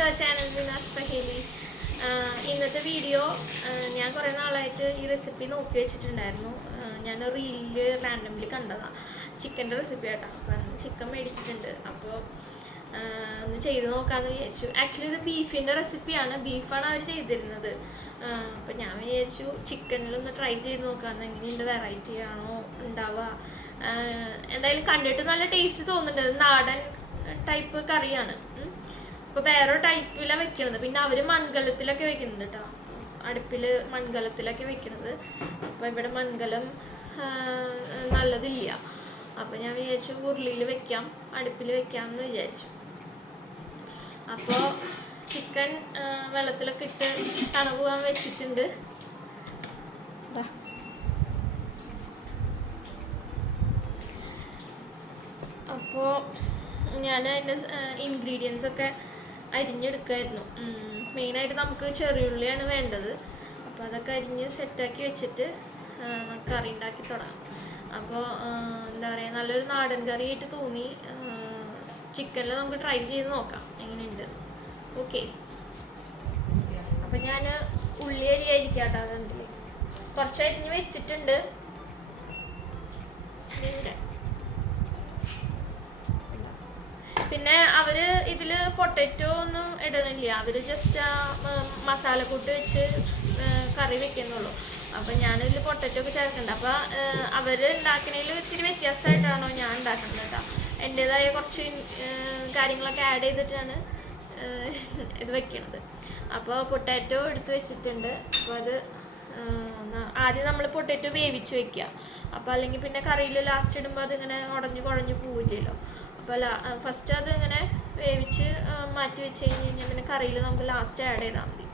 To our channel വിനാസ് പഹേലി. ഇന്നത്തെ video ഞാൻ കുറേ നാളായിട്ട് ഈ റെസിപ്പി നോക്കി വെച്ചിട്ടുണ്ടായിരുന്നു. ഞാൻ റീലിൽ റാൻഡംലി കണ്ടതാണ്, ചിക്കൻ്റെ റെസിപ്പി ആട്ടോ. അപ്പം ചിക്കൻ മേടിച്ചിട്ടുണ്ട്, അപ്പോൾ ഒന്ന് ചെയ്ത് നോക്കാമെന്ന് വിചാരിച്ചു. ആക്ച്വലി ഇത് ബീഫിൻ്റെ റെസിപ്പിയാണ്, ബീഫാണ് അവർ ചെയ്തിരുന്നത്. അപ്പം ഞാൻ വിചാരിച്ചു ചിക്കനിലൊന്ന് ട്രൈ ചെയ്ത് നോക്കാമെന്ന്. എങ്ങനെയുണ്ട്, വെറൈറ്റി ആണോ ഉണ്ടാവുക? എന്തായാലും കണ്ടിട്ട് നല്ല ടേസ്റ്റ് തോന്നുന്നുണ്ട്. നാടൻ ടൈപ്പ് കറിയാണ്. ഇപ്പോൾ വേറൊരു ടൈപ്പിലാണ് വെക്കുന്നത്. പിന്നെ അവർ മൺകലത്തിലൊക്കെ വെക്കുന്നുണ്ട് കേട്ടോ, അടുപ്പിൽ മൺകലത്തിലൊക്കെ വെക്കുന്നത്. അപ്പോൾ ഇവിടെ മൺകലം നല്ലതില്ല. അപ്പോൾ ഞാൻ വിചാരിച്ചു ഉരുളിയിൽ വെക്കാം, അടുപ്പിൽ വെക്കാമെന്ന് വിചാരിച്ചു. അപ്പോൾ ചിക്കൻ വെള്ളത്തിലൊക്കെ ഇട്ട് തണുവാൻ വെച്ചിട്ടുണ്ട്. അപ്പോൾ ഞാൻ അതിൻ്റെ ഇൻഗ്രീഡിയൻസ് ഒക്കെ അരിഞ്ഞെടുക്കുമായിരുന്നു. മെയിനായിട്ട് നമുക്ക് ചെറിയുള്ളിയാണ് വേണ്ടത്. അപ്പോൾ അതൊക്കെ അരിഞ്ഞ് സെറ്റാക്കി വെച്ചിട്ട് നമുക്ക് കറി ഉണ്ടാക്കി തുടങ്ങാം. അപ്പോൾ എന്താ പറയുക, നല്ലൊരു നാടൻ കറിയായിട്ട് തോന്നി. ചിക്കനിൽ നമുക്ക് ട്രൈ ചെയ്ത് നോക്കാം എങ്ങനെയുണ്ട്. ഓക്കെ, അപ്പം ഞാൻ ഉള്ളി അരിയായിരിക്കാം കേട്ടോ. അതെങ്കിൽ കുറച്ച് അരിഞ്ഞ് വെച്ചിട്ടുണ്ട്. പിന്നെ അവര് ഇതിൽ പൊട്ടറ്റോ ഒന്നും ഇടണില്ല, അവര് ജസ്റ്റ് മസാലക്കൂട്ട് വെച്ച് കറി വെക്കുന്നുള്ളൂ. അപ്പം ഞാനിതിൽ പൊട്ടറ്റോ ഒക്കെ ചേർക്കുന്നുണ്ട്. അപ്പോൾ അവർ ഉണ്ടാക്കുന്നതിൽ ഇത്തിരി വ്യത്യസ്തമായിട്ടാണോ ഞാൻ ഉണ്ടാക്കുന്നത് കേട്ടോ. എൻ്റേതായ കുറച്ച് കാര്യങ്ങളൊക്കെ ആഡ് ചെയ്തിട്ടാണ് ഇത് വെക്കണത്. അപ്പോൾ പൊട്ടാറ്റോ എടുത്ത് വെച്ചിട്ടുണ്ട്. അപ്പോൾ അത് ആദ്യം നമ്മൾ പൊട്ടാറ്റോ വേവിച്ച് വെക്കുക. അപ്പോൾ അല്ലെങ്കിൽ പിന്നെ കറിയിൽ ലാസ്റ്റ് ഇടുമ്പോൾ അതിങ്ങനെ കുഴഞ്ഞു പോവില്ലല്ലോ. അപ്പോൾ ഫസ്റ്റ് അത് ഇങ്ങനെ വേവിച്ച് മാറ്റി വെച്ച് കഴിഞ്ഞാൽ പിന്നെ കറിയിൽ നമുക്ക് ലാസ്റ്റ് ആഡ് ചെയ്താൽ മതി.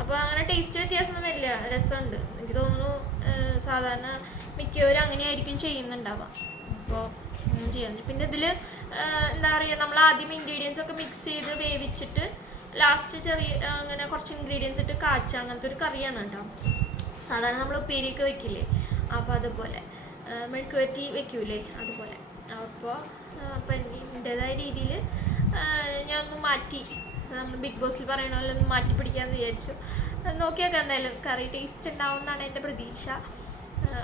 അപ്പോൾ അങ്ങനെ ടേസ്റ്റ് വ്യത്യാസമൊന്നും വരില്ല, രസമുണ്ട്. എനിക്ക് തോന്നുന്നു സാധാരണ മിക്കവരും അങ്ങനെയായിരിക്കും ചെയ്യുന്നുണ്ടാവാം. അപ്പോൾ ചെയ്യാൻ പിന്നെ ഇതിൽ എന്താ പറയുക, നമ്മൾ ആദ്യം ഇൻഗ്രീഡിയൻസ് ഒക്കെ മിക്സ് ചെയ്ത് വേവിച്ചിട്ട് ലാസ്റ്റ് ചെറിയ അങ്ങനെ കുറച്ച് ഇൻഗ്രീഡിയൻസ് ഇട്ട് കാച്ച അങ്ങനത്തെ ഒരു കറിയാണ് കേട്ടോ. സാധാരണ നമ്മൾ ഉപ്പേരിയൊക്കെ വെക്കില്ലേ, അപ്പോൾ അതുപോലെ മെഴുക്ക് വരട്ടി വെക്കൂലേ, അതുപോലെ. അപ്പോൾ എൻ്റേതായ രീതിയിൽ ഞാനൊന്ന് മാറ്റി, നമ്മൾ ബിഗ് ബോസിൽ പറയണ പോലെ ഒന്ന് മാറ്റി പിടിക്കാമെന്ന് വിചാരിച്ചു. നോക്കിയാൽ എന്തായാലും കറി ടേസ്റ്റ് ഉണ്ടാവും എന്നാണ് എൻ്റെ പ്രതീക്ഷ.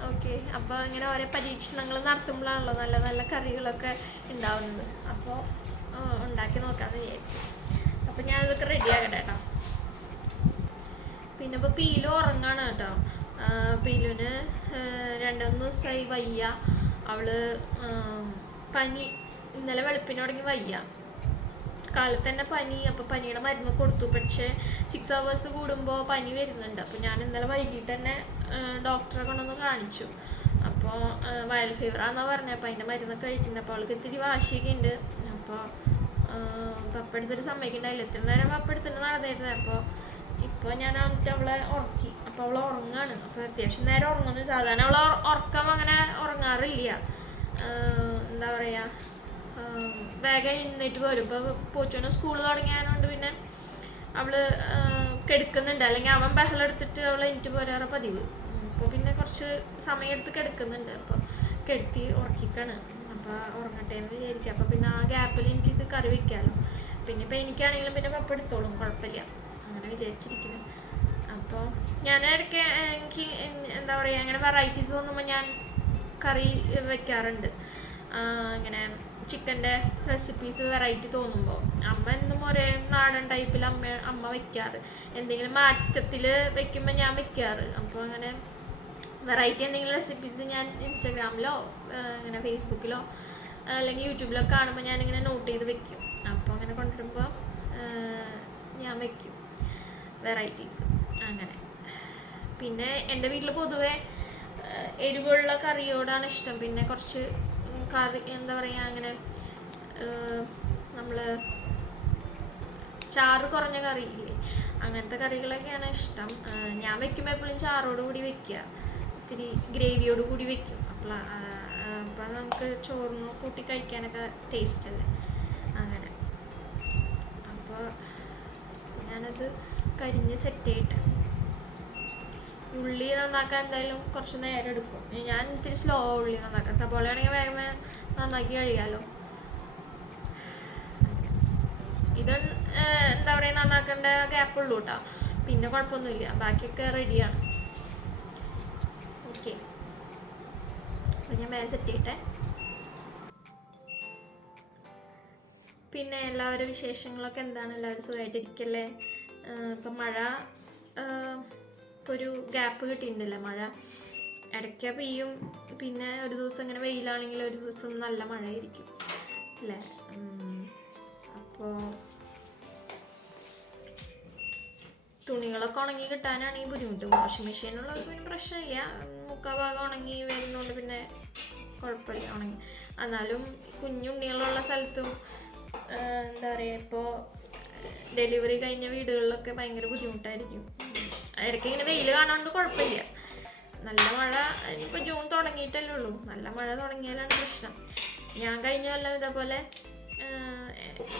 ഓക്കെ, അപ്പോൾ ഇങ്ങനെ ഓരോ പരീക്ഷണങ്ങൾ നടത്തുമ്പോഴാണല്ലോ നല്ല നല്ല കറികളൊക്കെ ഉണ്ടാവുന്നത്. അപ്പോൾ ഉണ്ടാക്കി നോക്കാമെന്ന് വിചാരിച്ചു. അപ്പോൾ ഞാനിതൊക്കെ റെഡിയാക്കട്ടെ കേട്ടോ. പിന്നെ ഇപ്പോൾ പീലു ഉറങ്ങാണ് കേട്ടോ. പീലുവിന് 2-3 ദിവസമായി വയ്യ. അവള് പനി, ഇന്നലെ വെളുപ്പിന് തുടങ്ങി വയ്യ, കാലത്ത് തന്നെ പനി. അപ്പോൾ പനിയുടെ മരുന്ന് കൊടുത്തു, പക്ഷേ 6 hours കൂടുമ്പോൾ പനി വരുന്നുണ്ട്. അപ്പോൾ ഞാൻ ഇന്നലെ വൈകിട്ട് തന്നെ ഡോക്ടറെ കൊണ്ടൊന്ന് കാണിച്ചു. അപ്പോൾ വൈറൽ ഫീവറാണെന്നാണ് പറഞ്ഞത്. അപ്പോൾ അതിൻ്റെ മരുന്ന് കഴിക്കുന്നത്. അപ്പോൾ അവൾക്ക് ഇത്തിരി വാശിയൊക്കെ ഉണ്ട്. അപ്പോൾ പപ്പെടുത്തൊരു സമ്മതിക്കുന്നുണ്ടായില്ല. ഇത്ര നേരം പപ്പെടുത്തിട്ട് നടന്നിരുന്നത്. അപ്പോൾ ഇപ്പോൾ ഞാൻ അവളെ ഉറക്കി. അപ്പോൾ അവൾ ഉറങ്ങാണ്. അപ്പോൾ അത്യാവശ്യം നേരം ഉറങ്ങുന്നു. സാധാരണ അവൾ ഉറക്കം അങ്ങനെ ഉറങ്ങാറില്ല. എന്താ പറയുക, വേഗം എഴുന്നേറ്റ് പോരും. ഇപ്പോൾ പോച്ചോന് സ്കൂൾ തുടങ്ങിയതുകൊണ്ട് പിന്നെ അവൾ കിടക്കുന്നുണ്ട്, അല്ലെങ്കിൽ അവൻ ബഹളം എടുത്തിട്ട് അവൾ എണീറ്റ് പോരാറ് പതിവ്. അപ്പോൾ പിന്നെ കുറച്ച് സമയം എടുത്ത് കിടക്കുന്നുണ്ട്. അപ്പോൾ കിടത്തി ഉറക്കിക്കാണ്. അപ്പോൾ ഉറങ്ങട്ടെ എന്ന് വിചാരിക്കുക. അപ്പോൾ പിന്നെ ആ ഗ്യാപ്പിൽ എനിക്കിത് കറി വയ്ക്കാമല്ലോ. പിന്നെ ഇപ്പോൾ എനിക്കാണെങ്കിലും പിന്നെ പപ്പ എടുത്തോളും, കുഴപ്പമില്ല, അങ്ങനെ വിചാരിച്ചിരിക്കുന്നു. അപ്പോൾ ഞാൻ ഇടയ്ക്ക് എനിക്ക് എന്താ പറയുക, അങ്ങനെ വെറൈറ്റീസ് തോന്നുമ്പോൾ ഞാൻ കറി വെക്കാറുണ്ട്. ഇങ്ങനെ ചിക്കൻ്റെ റെസിപ്പീസ് വെറൈറ്റി തോന്നുമ്പോൾ. അമ്മ എന്നും ഒരേ നാടൻ ടൈപ്പിൽ അമ്മ വെക്കാറ്. എന്തെങ്കിലും മാറ്റത്തിൽ വെക്കുമ്പോൾ ഞാൻ വെക്കാറ്. അപ്പോൾ അങ്ങനെ വെറൈറ്റി എന്തെങ്കിലും റെസിപ്പീസ് ഞാൻ ഇൻസ്റ്റാഗ്രാമിലോ ഇങ്ങനെ ഫേസ്ബുക്കിലോ അല്ലെങ്കിൽ യൂട്യൂബിലോ കാണുമ്പോൾ ഞാനിങ്ങനെ നോട്ട് ചെയ്ത് വെക്കും. അപ്പോൾ അങ്ങനെ കൊണ്ടുവരുമ്പോൾ ഞാൻ വെക്കും വെറൈറ്റീസ് അങ്ങനെ. പിന്നെ എൻ്റെ വീട്ടിൽ പൊതുവെ എരിവുള്ള കറിയോടാണ് ഇഷ്ടം. പിന്നെ കുറച്ച് കറി എന്താ പറയുക, അങ്ങനെ നമ്മൾ ചാറ് കുറഞ്ഞ കറി ഇല്ലേ, അങ്ങനത്തെ കറികളൊക്കെയാണ് ഇഷ്ടം. ഞാൻ വെക്കുമ്പോൾ എപ്പോഴും ചാറോട് കൂടി വെക്കുക, ഇത്തിരി ഗ്രേവിയോട് കൂടി വെക്കും. അപ്പോൾ നമുക്ക് ചോറിന് കൂട്ടി കഴിക്കാനൊക്കെ ടേസ്റ്റ് അല്ലേ അങ്ങനെ. അപ്പോൾ ഞാനത് കരിഞ്ഞ് സെറ്റ് ചെയ്തിട്ട് ഉള്ളി നന്നാക്കാൻ എന്തായാലും കുറച്ച് നേരം എടുക്കും. ഞാൻ ഇത്തിരി സ്ലോ ഉള്ളി നന്നാക്കാം. സബോളയാണെങ്കിൽ വേഗം നന്നാക്കി കഴിയാമല്ലോ. ഇത് എന്താ പറയുക, നന്നാക്കേണ്ട ഗ്യാപ്പുള്ളൂ കേട്ടോ. പിന്നെ കുഴപ്പമൊന്നുമില്ല, ബാക്കിയൊക്കെ റെഡിയാണ്. ഓക്കെ, അപ്പോൾ ഞാൻ വേഗം സെറ്റ് ചെയ്യട്ടെ. പിന്നെ എല്ലാവരും വിശേഷങ്ങളൊക്കെ എന്താണ്? എല്ലാവരും സുഖമായിട്ടിരിക്കല്ലേ? ഇപ്പം മഴ ഇപ്പോൾ ഒരു ഗ്യാപ്പ് കിട്ടിയിട്ടുണ്ടല്ലോ. മഴ ഇടയ്ക്ക് പെയ്യും, പിന്നെ ഒരു ദിവസം ഇങ്ങനെ വെയിലാണെങ്കിൽ ഒരു ദിവസം നല്ല മഴയായിരിക്കും അല്ലേ? അപ്പോൾ തുണികളൊക്കെ ഉണങ്ങി കിട്ടാനാണെങ്കിൽ ബുദ്ധിമുട്ട്. വാഷിംഗ് മെഷീനുള്ളത് പിന്നെ പ്രശ്നമില്ല, മുക്കാൽ ഭാഗം ഉണങ്ങി വരുന്നതുകൊണ്ട് പിന്നെ കുഴപ്പമില്ല, ഉണങ്ങി. എന്നാലും കുഞ്ഞുണ്ണികളുള്ള സ്ഥലത്തും എന്താ പറയുക, ഇപ്പോൾ ഡെലിവറി കഴിഞ്ഞ വീടുകളിലൊക്കെ ഭയങ്കര ബുദ്ധിമുട്ടായിരിക്കും. ഇടയ്ക്ക് ഇങ്ങനെ വെയിൽ കാണാണ്ട് കുഴപ്പമില്ല. നല്ല മഴ ഇനിയിപ്പോൾ ജൂൺ തുടങ്ങിയിട്ടല്ലേ ഉള്ളൂ, നല്ല മഴ തുടങ്ങിയാലാണ് പ്രശ്നം. ഞാൻ കഴിഞ്ഞ കൊല്ലം ഇതേപോലെ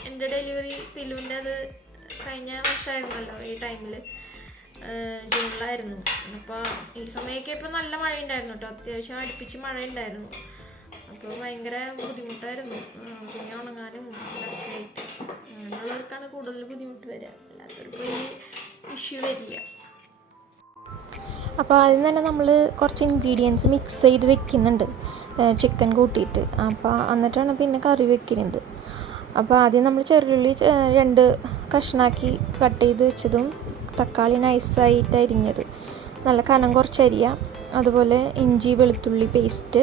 എൻ്റെ ഡെലിവറി പിലുവിൻ്റെ അത് കഴിഞ്ഞ വർഷമായിരുന്നല്ലോ, ഈ ടൈമിൽ ജൂണിലായിരുന്നു. അപ്പോൾ ഈ സമയമൊക്കെ ഇപ്പോൾ നല്ല മഴ ഉണ്ടായിരുന്നു കേട്ടോ, അത്യാവശ്യം അടുപ്പിച്ച് മഴ ഉണ്ടായിരുന്നു. അപ്പോൾ ഭയങ്കര ബുദ്ധിമുട്ടായിരുന്നു തുണി ഉണങ്ങാനും ഇതൊക്കെ ആയിട്ട്. അങ്ങനെയുള്ളവർക്കാണ് കൂടുതൽ ബുദ്ധിമുട്ട് വരിക, അല്ലാത്തവർക്ക് വലിയ ഇഷ്യൂ വരില്ല. അപ്പോൾ അതിൽ തന്നെ നമ്മൾ കുറച്ച് ഇൻഗ്രീഡിയൻസ് മിക്സ് ചെയ്ത് വെക്കുന്നുണ്ട് ചിക്കൻ കൂട്ടിയിട്ട്. അപ്പോൾ എന്നിട്ടാണ് പിന്നെ കറി വെക്കുന്നത്. അപ്പോൾ ആദ്യം നമ്മൾ ചെറുള്ളി 2 കഷ്ണാക്കി കട്ട് ചെയ്ത് വെച്ചതും തക്കാളി നൈസായിട്ട് അരിഞ്ഞത്, നല്ല കനം കുറച്ച് അരിയുക. അതുപോലെ ഇഞ്ചി വെളുത്തുള്ളി പേസ്റ്റ്.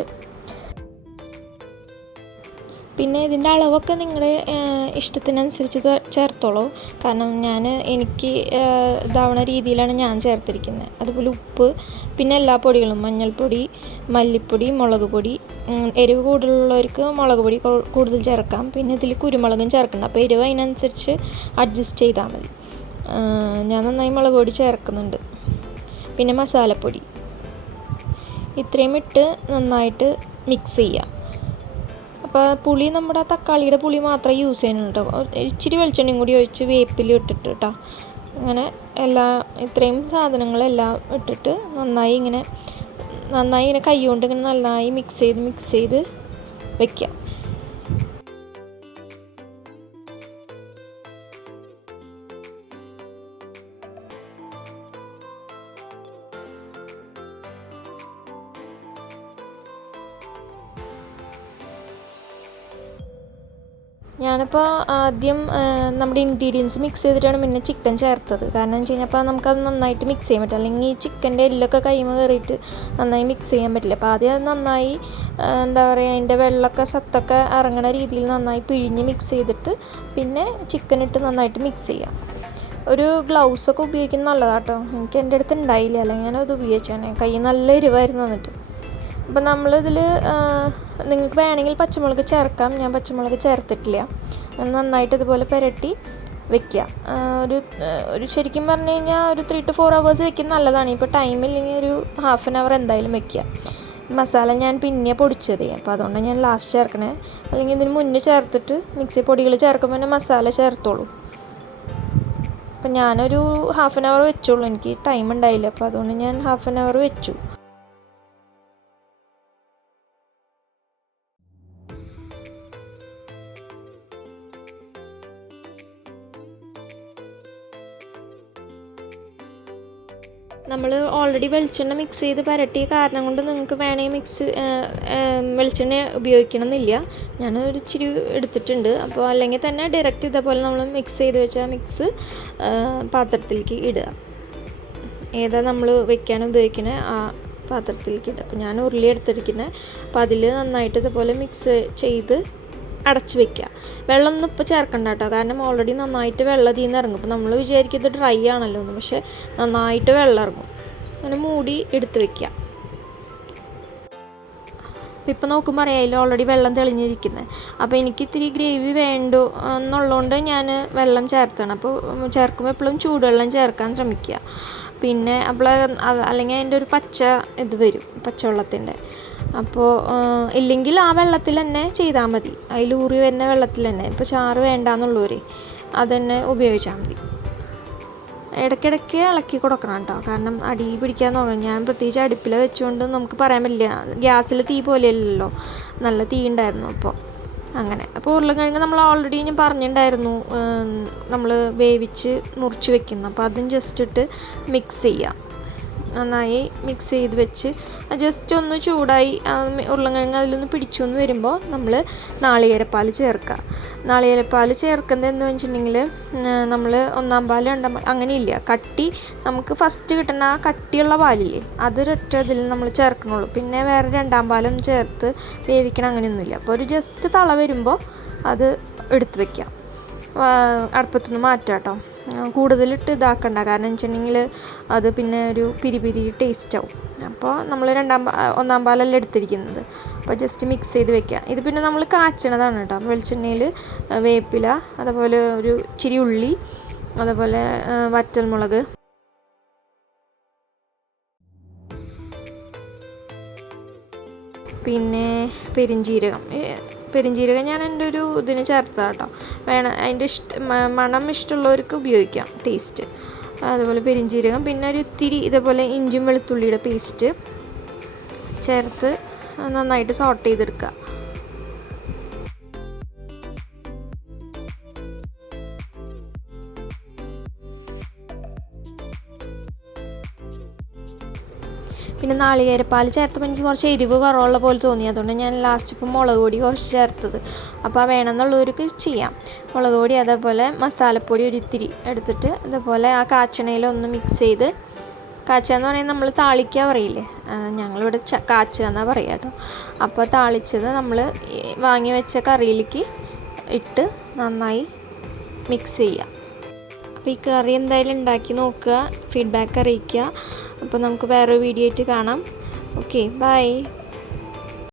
പിന്നെ ഇതിൻ്റെ അളവൊക്കെ നിങ്ങളുടെ ഇഷ്ടത്തിനനുസരിച്ച് ചേർത്തോളൂ. കാരണം എനിക്ക് ഇതാവണ രീതിയിലാണ് ഞാൻ ചേർത്തിരിക്കുന്നത്. അതുപോലെ ഉപ്പ്, പിന്നെ എല്ലാ പൊടികളും മഞ്ഞൾപ്പൊടി, മല്ലിപ്പൊടി, മുളക് പൊടി. എരിവ് കൂടുതലുള്ളവർക്ക് മുളക് പൊടി കൂടുതൽ ചേർക്കാം. പിന്നെ ഇതിൽ കുരുമുളകും ചേർക്കണം. അപ്പോൾ എരിവ് അതിനനുസരിച്ച് അഡ്ജസ്റ്റ് ചെയ്താൽ മതി. ഞാൻ നന്നായി മുളക് പൊടി ചേർക്കുന്നുണ്ട്. പിന്നെ മസാലപ്പൊടി. ഇത്രയും ഇട്ട് നന്നായിട്ട് മിക്സ് ചെയ്യാം. അപ്പോൾ പുളി നമ്മുടെ തക്കാളിയുടെ പുളി മാത്രമേ യൂസ് ചെയ്യുന്നുള്ളൂ കേട്ടോ. ഇച്ചിരി വെളിച്ചെണ്ണയും കൂടി ഒഴിച്ച് വേപ്പില ഇട്ടിട്ട് കേട്ടോ. അങ്ങനെ ഇത്രയും സാധനങ്ങളെല്ലാം ഇട്ടിട്ട് നന്നായി ഇങ്ങനെ കൈ കൊണ്ട് ഇങ്ങനെ നന്നായി മിക്സ് ചെയ്ത് വയ്ക്കാം. ഞാനിപ്പോൾ ആദ്യം നമ്മുടെ ഇൻഗ്രീഡിയൻസ് മിക്സ് ചെയ്തിട്ടാണ് പിന്നെ ചിക്കൻ ചേർത്തത്. കാരണം എന്ന് വെച്ച് കഴിഞ്ഞാൽ അപ്പോൾ നമുക്കത് നന്നായിട്ട് മിക്സ് ചെയ്യാൻ പറ്റില്ല, അല്ലെങ്കിൽ ഈ ചിക്കൻ്റെ എല്ലൊക്കെ കൈമ കയറിയിട്ട് നന്നായി മിക്സ് ചെയ്യാൻ പറ്റില്ല. അപ്പോൾ ആദ്യം അത് നന്നായി എന്താ പറയുക, അതിൻ്റെ വെള്ളമൊക്കെ സത്തൊക്കെ ഇറങ്ങണ രീതിയിൽ നന്നായി പിഴിഞ്ഞ് മിക്സ് ചെയ്തിട്ട് പിന്നെ ചിക്കൻ ഇട്ട് നന്നായിട്ട് മിക്സ് ചെയ്യാം. ഒരു ഗ്ലൗസൊക്കെ ഉപയോഗിക്കുന്നത് നല്ലതാണ് കേട്ടോ. എനിക്ക് എൻ്റെ അടുത്ത് ഉണ്ടായില്ല, അല്ലെങ്കിൽ ഞാനത് ഉപയോഗിച്ചാണ്. കൈ നല്ല എരിവായിരുന്നു വന്നിട്ട്. അപ്പം നമ്മളിതിൽ നിങ്ങൾക്ക് വേണമെങ്കിൽ പച്ചമുളക് ചേർക്കാം. ഞാൻ പച്ചമുളക് ചേർത്തിട്ടില്ല. നന്നായിട്ട് ഇതുപോലെ പുരട്ടി വെക്കുക. ഒരു ശരിക്കും പറഞ്ഞു കഴിഞ്ഞാൽ ഒരു 3 to 4 hours വെക്കുന്നത് നല്ലതാണ്. ഇപ്പോൾ ടൈമില്ലെങ്കിൽ ഒരു ½ an hour എന്തായാലും വെക്കുക. മസാല ഞാൻ പിന്നെ പൊടിച്ചത്, അപ്പോൾ അതുകൊണ്ടാണ് ഞാൻ ലാസ്റ്റ് ചേർക്കണേ. അല്ലെങ്കിൽ ഇതിന് മുന്നേ ചേർത്തിട്ട് മിക്സി പൊടികൾ ചേർക്കുമ്പോൾ തന്നെ മസാല ചേർത്തോളൂ. അപ്പം ഞാനൊരു ½ an hour വെച്ചോളൂ, എനിക്ക് ടൈം ഉണ്ടായില്ല. അപ്പോൾ അതുകൊണ്ട് ഞാൻ ½ an hour വെച്ചു. നമ്മൾ ഓൾറെഡി വെളിച്ചെണ്ണ മിക്സ് ചെയ്ത് പുരട്ടിയ കാരണം കൊണ്ട് നിങ്ങൾക്ക് വേണമെങ്കിൽ വെളിച്ചെണ്ണ ഉപയോഗിക്കണമെന്നില്ല. ഞാൻ ഒരു ഇച്ചിരി എടുത്തിട്ടുണ്ട്. അപ്പോൾ അല്ലെങ്കിൽ തന്നെ ഡയറക്റ്റ് ഇതേപോലെ നമ്മൾ മിക്സ് ചെയ്ത് വെച്ചാൽ മിക്സ് പാത്രത്തിലേക്ക് ഇടുക. ഏതാ നമ്മൾ വെക്കാൻ ഉപയോഗിക്കുന്നത് ആ പാത്രത്തിലേക്ക് ഇടുക. അപ്പോൾ ഞാൻ ഉരുളി എടുത്തിരിക്കുന്നത്. അപ്പോൾ അതിൽ നന്നായിട്ട് ഇതുപോലെ മിക്സ് ചെയ്ത് അടച്ച് വെക്കുക. വെള്ളമൊന്നും ഇപ്പോൾ ചേർക്കണ്ട കേട്ടോ, കാരണം ഓൾറെഡി നന്നായിട്ട് വെള്ളം ഇതിൽ നിന്ന് ഇറങ്ങും. ഇപ്പോൾ നമ്മൾ വിചാരിക്കുന്നത് ഡ്രൈ ആണല്ലോ എന്ന്, പക്ഷേ നന്നായിട്ട് വെള്ളം ഇറങ്ങും. അങ്ങനെ മൂടി എടുത്ത് വെക്കുക. ഇപ്പോൾ നോക്കുമ്പോൾ അറിയാമല്ലോ ഓൾറെഡി വെള്ളം തെളിഞ്ഞിരിക്കുന്നത്. അപ്പോൾ എനിക്ക് ഇത്തിരി ഗ്രേവി വേണ്ടു എന്നുള്ളതുകൊണ്ട് ഞാൻ വെള്ളം ചേർത്താണ്. അപ്പോൾ ചേർക്കുമ്പോൾ എപ്പോഴും ചൂടുവെള്ളം ചേർക്കാൻ ശ്രമിക്കുക. പിന്നെ അപ്പോൾ അല്ലെങ്കിൽ അതിൻ്റെ ഒരു പച്ച ഇത് വരും, പച്ചവെള്ളത്തിൻ്റെ. അപ്പോൾ ഇല്ലെങ്കിൽ ആ വെള്ളത്തിൽ തന്നെ ചെയ്താൽ മതി, അതിലൂറി വരുന്ന വെള്ളത്തിൽ തന്നെ. ഇപ്പോൾ ചാറ് വേണ്ടാന്നുള്ളവർ അതുതന്നെ ഉപയോഗിച്ചാൽ മതി. ഇടയ്ക്കിടയ്ക്ക് ഇളക്കി കൊടുക്കണം കേട്ടോ, കാരണം അടി പിടിക്കാൻ നോക്കണം. ഞാൻ പ്രത്യേകിച്ച് അടുപ്പിൽ വെച്ചുകൊണ്ട് നമുക്ക് പറയാൻ പറ്റില്ല. ഗ്യാസിൽ തീ പോലെയല്ലല്ലോ, നല്ല തീ ഉണ്ടായിരുന്നു. അപ്പോൾ അങ്ങനെ. അപ്പോൾ ഉരുളക്കിഴങ്ങ് നമ്മൾ ഓൾറെഡി ഞാൻ പറഞ്ഞിട്ടുണ്ടായിരുന്നു നമ്മൾ വേവിച്ച് മുറിച്ച് വെക്കുന്നു. അപ്പോൾ അതും ജസ്റ്റ് ഇട്ട് മിക്സ് ചെയ്യാം. നന്നായി മിക്സ് ചെയ്ത് വെച്ച് ജസ്റ്റ് ഒന്ന് ചൂടായി ഉരുളക്കിഴങ്ങ് അതിലൊന്ന് പിടിച്ചു എന്ന് വരുമ്പോൾ നമ്മൾ നാളികേരപ്പാൽ ചേർക്കുക. നാളികേരപ്പാൽ ചേർക്കുന്നതെന്ന് വെച്ചിട്ടുണ്ടെങ്കിൽ നമ്മൾ 1-ാം പാൽ 2-ാം പാൽ അങ്ങനെയില്ല, കട്ടി നമുക്ക് ഫസ്റ്റ് കിട്ടുന്ന ആ കട്ടിയുള്ള പാലില്ലേ അതൊരൊറ്റ ഇതിൽ നമ്മൾ ചേർക്കണുള്ളൂ. പിന്നെ വേറെ 2-ാം പാലൊന്നും ചേർത്ത് വേവിക്കണം അങ്ങനെയൊന്നുമില്ല. അപ്പോൾ ഒരു ജസ്റ്റ് തള വരുമ്പോൾ അത് എടുത്ത് വയ്ക്കാം, അടുപ്പത്തുനിന്ന് മാറ്റാം കേട്ടോ. കൂടുതലിട്ട് ഇതാക്കണ്ട, കാരണം എന്ന് വെച്ചിട്ടുണ്ടെങ്കിൽ അത് പിന്നെ ഒരു പിരി ടേസ്റ്റ് ആവും. അപ്പോൾ നമ്മൾ 1-ാം പാലല്ല എടുത്തിരിക്കുന്നത്. അപ്പോൾ ജസ്റ്റ് മിക്സ് ചെയ്ത് വെക്കുക. ഇത് പിന്നെ നമ്മൾ കാച്ചണതാണ് കേട്ടോ. വെളിച്ചെണ്ണയിൽ വേപ്പില, അതുപോലെ ഒരു ഇച്ചിരി ഉള്ളി, അതുപോലെ വറ്റൽമുളക്, പിന്നെ പെരിഞ്ജീരകം ഞാൻ എൻ്റെ ഒരു ഇതിന് ചേർത്തതാണ് കേട്ടോ. വേണം അതിൻ്റെ മണം ഇഷ്ടമുള്ളവർക്ക് ഉപയോഗിക്കാം, ടേസ്റ്റ്. അതുപോലെ പെരിഞ്ജീരകം, പിന്നെ ഒരു ഇത്തിരി ഇതേപോലെ ഇഞ്ചും വെളുത്തുള്ളിയുടെ പേസ്റ്റ് ചേർത്ത് നന്നായിട്ട് സോട്ട് ചെയ്തെടുക്കുക. പിന്നെ നാളികേരപ്പാൽ ചേർത്തപ്പോൾ എനിക്ക് കുറച്ച് എരിവ് കുറവുള്ള പോലെ തോന്നി. അതുകൊണ്ട് ഞാൻ ലാസ്റ്റ് ഇപ്പോൾ മുളക് പൊടി കുറച്ച് ചേർത്തത്. അപ്പോൾ വേണമെന്നുള്ളവർക്ക് ചെയ്യാം. മുളക് പൊടി അതേപോലെ മസാലപ്പൊടി ഒരു ഇത്തിരി എടുത്തിട്ട് ഇതേപോലെ ആ കാച്ചണയിലൊന്ന് മിക്സ് ചെയ്ത്, കാച്ചുക എന്ന് പറയുന്നത് നമ്മൾ താളിക്കുക പറയില്ലേ, ഞങ്ങളിവിടെ കാച്ചുക എന്നാണ് പറയുക കേട്ടോ. അപ്പോൾ താളിച്ചത് നമ്മൾ വാങ്ങി വെച്ച കറിയിലേക്ക് ഇട്ട് നന്നായി മിക്സ് ചെയ്യുക. അപ്പോൾ ഈ കറി എന്തായാലും ഉണ്ടാക്കി നോക്കുക, ഫീഡ്ബാക്ക് അറിയിക്കുക. അപ്പോൾ നമുക്ക് വേറെ വീഡിയോ ആയിട്ട് കാണാം. Okay, by.